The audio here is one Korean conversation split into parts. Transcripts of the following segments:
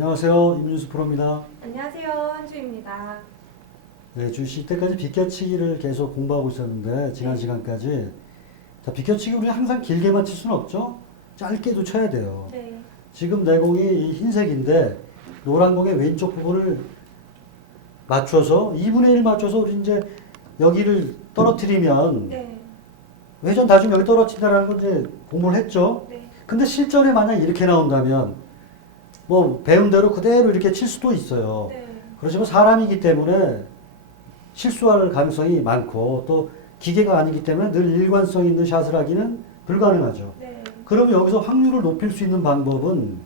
안녕하세요. 임윤수 프로입니다. 안녕하세요. 한주입니다. 네, 주시 때까지 비껴치기를 계속 공부하고 있었는데 지난 네. 시간까지 자, 비껴치기 우리 항상 길게만 칠 수는 없죠. 짧게도 쳐야 돼요. 네. 지금 내 공이 이 흰색인데 노란 공의 왼쪽 부분을 맞춰서 2분의 1 맞춰서 우리 이제 여기를 떨어뜨리면 네. 회전 다중 여기 떨어진다는 건 이제 공부를 했죠. 네. 근데 실전에 만약 이렇게 나온다면 뭐 배운 대로 그대로 이렇게 칠 수도 있어요. 네. 그렇지만 사람이기 때문에 실수할 가능성이 많고 또 기계가 아니기 때문에 늘 일관성 있는 샷을 하기는 불가능하죠. 네. 그러면 여기서 확률을 높일 수 있는 방법은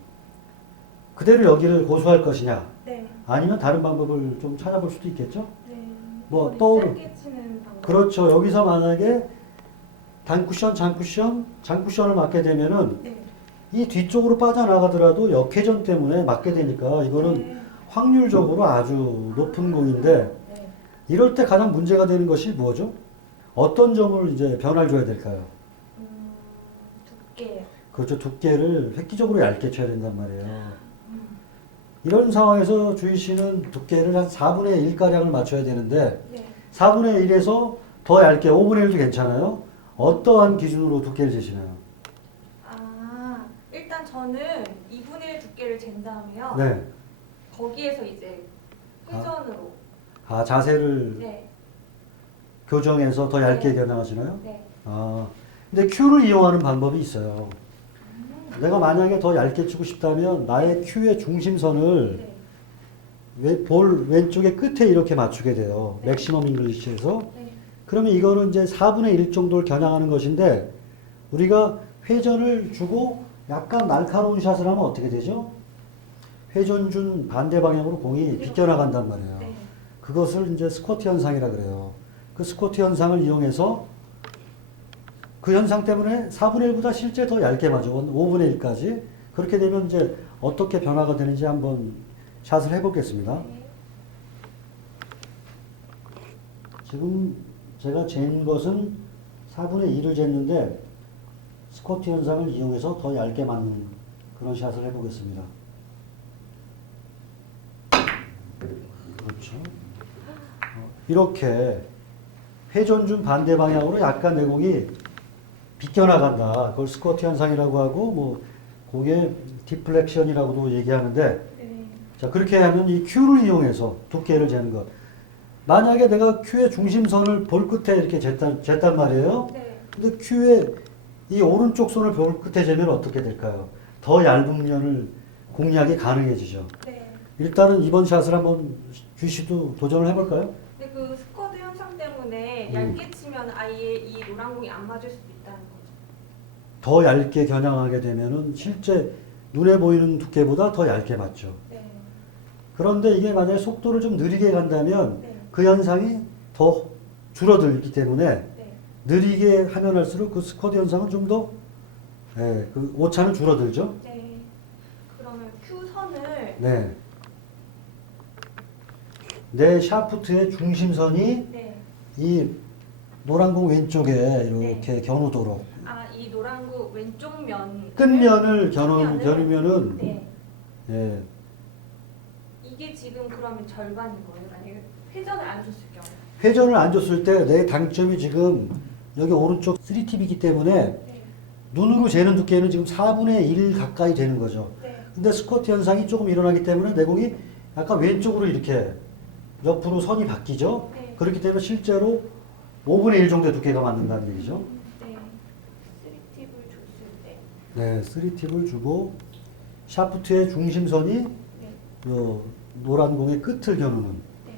그대로 여기를 고수할 것이냐 네. 아니면 다른 방법을 좀 찾아볼 수도 있겠죠. 네. 뭐 떠오르-. 그렇죠. 여기서 만약에 단쿠션, 장쿠션, 장쿠션을 맞게 되면은 네. 이 뒤쪽으로 빠져나가더라도 역회전 때문에 맞게 되니까 이거는 네. 확률적으로 아주 높은 공인데 네. 이럴 때 가장 문제가 되는 것이 뭐죠? 어떤 점을 이제 변화를 줘야 될까요? 음, 두께. 그렇죠. 두께를 획기적으로 얇게 쳐야 된단 말이에요. 이런 상황에서 주희 씨는 두께를 한 4분의 1가량을 맞춰야 되는데 네. 4분의 1에서 더 얇게 5분의 1도 괜찮아요. 어떠한 기준으로 두께를 재시나요? 아, 일단 저는 2분의 1 두께를 잰 다음에요. 네. 거기에서 이제 회전으로. 아, 자세를 네. 교정해서 더 얇게 네. 겨냥하시나요? 네. 아, 근데 큐를 이용하는 방법이 있어요. 내가 만약에 더 얇게 치고 싶다면 나의 큐의 중심선을 네. 왼- 볼 왼쪽의 끝에 이렇게 맞추게 돼요. 네. 맥시멈 잉글리시에서. 네. 그러면 이거는 이제 4분의 1 정도를 겨냥하는 것인데 우리가 회전을 주고 약간 날카로운 샷을 하면 어떻게 되죠? 회전 준 반대 방향으로 공이 비껴나간단 말이에요. 네. 그것을 이제 스쿼트 현상이라 그래요. 그 스쿼트 현상을 이용해서 그 현상 때문에 4분의 1보다 실제 더 얇게 맞아. 5분의 1까지. 그렇게 되면 이제 어떻게 변화가 되는지 한번 샷을 해보겠습니다. 네. 지금 제가 잰 것은 4분의 1을 쟀는데 스쿼트 현상을 이용해서 더 얇게 맞는 그런 샷을 해보겠습니다. 그렇죠. 어, 이렇게 회전 준 반대 방향으로 약간 내 공이 비껴나간다. 그걸 스쿼트 현상이라고 하고 뭐 공의 디플렉션이라고도 얘기하는데 네. 자, 그렇게 하면 이 큐를 이용해서 두께를 재는 것. 만약에 내가 큐의 중심선을 볼 끝에 이렇게 쟀단, 쟀단 말이에요. 네. 근데 큐의 이 오른쪽 손을 볼 끝에 재면 어떻게 될까요? 더 얇은 면을 공략이 가능해지죠. 네. 일단은 이번 샷을 한번 주시도 도전을 해볼까요? 근데 그 스쿼드 현상 때문에 음. 얇게 치면 아예 이 노란 공이 안 맞을 수도 있다는 거죠. 더 얇게 겨냥하게 되면은 실제 눈에 보이는 두께보다 더 얇게 맞죠. 네. 그런데 이게 만약에 속도를 좀 느리게 간다면 네. 그 현상이 더 줄어들기 때문에 네. 느리게 하면 할수록 그 스쿼드 현상은 좀 더, 예, 그 오차는 줄어들죠. 네. 그러면 Q 선을 네. 내 샤프트의 중심선이 네. 이 노란 공 왼쪽에 이렇게 겨누도록 아, 이 노란 구 왼쪽 면 끝면을 겨누, 끝면을? 겨누면은 네. 예, 이게 지금 그러면 절반인 거예요. 만약에 회전을 안 줬을 경우. 회전을 안 줬을 때 내 당점이 지금 여기 오른쪽 3팁이기 때문에 네. 눈으로 재는 두께는 지금 4분의 1 가까이 되는 거죠. 네. 근데 스쿼트 현상이 조금 일어나기 때문에 내공이 약간 왼쪽으로 이렇게 옆으로 선이 바뀌죠. 네. 그렇기 때문에 실제로 5분의 1 정도의 두께가 맞는다는 얘기죠. 음, 네. 3팁을 줬을 때. 네, 3팁을 주고 샤프트의 중심선이 네. 요 노란 공의 끝을 겨누는. 네.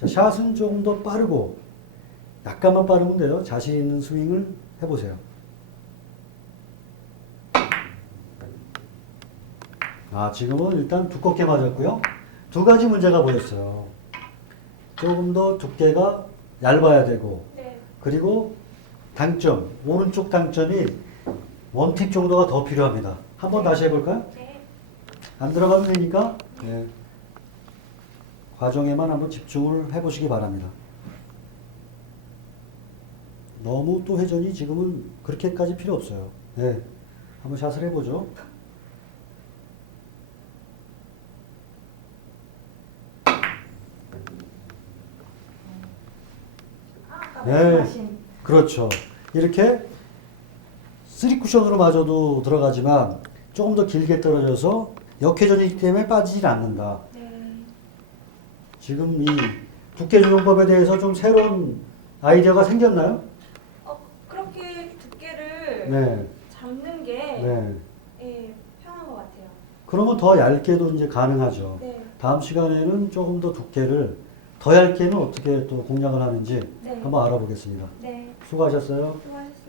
자, 샷은 조금 더 빠르고 약간만 빠르면 돼요. 자신 있는 스윙을 해보세요. 아, 지금은 일단 두껍게 맞았고요. 두 가지 문제가 보였어요. 조금 더 두께가 얇아야 되고, 네. 그리고 당점, 오른쪽 당점이 원팁 정도가 더 필요합니다. 한번 다시 해볼까요? 네. 안 들어가도 되니까 네. 과정에만 한번 집중을 해보시기 바랍니다. 너무 또 회전이 지금은 그렇게까지 필요 없어요. 네. 한번 샷을 해보죠. 네. 네. 그렇죠. 이렇게 쓰리 쿠션으로 마저도 들어가지만 조금 더 길게 떨어져서 역회전이기 때문에 빠지질 않는다. 네. 지금 이 두께 조정법에 대해서 좀 새로운 아이디어가 생겼나요? 네. 잡는 게 네. 예, 편한 것 같아요. 그러면 더 얇게도 이제 가능하죠. 네. 다음 시간에는 조금 더 두께를 더 얇게는 어떻게 또 공략을 하는지 네. 한번 알아보겠습니다. 네. 수고하셨어요. 수고하셨습니다.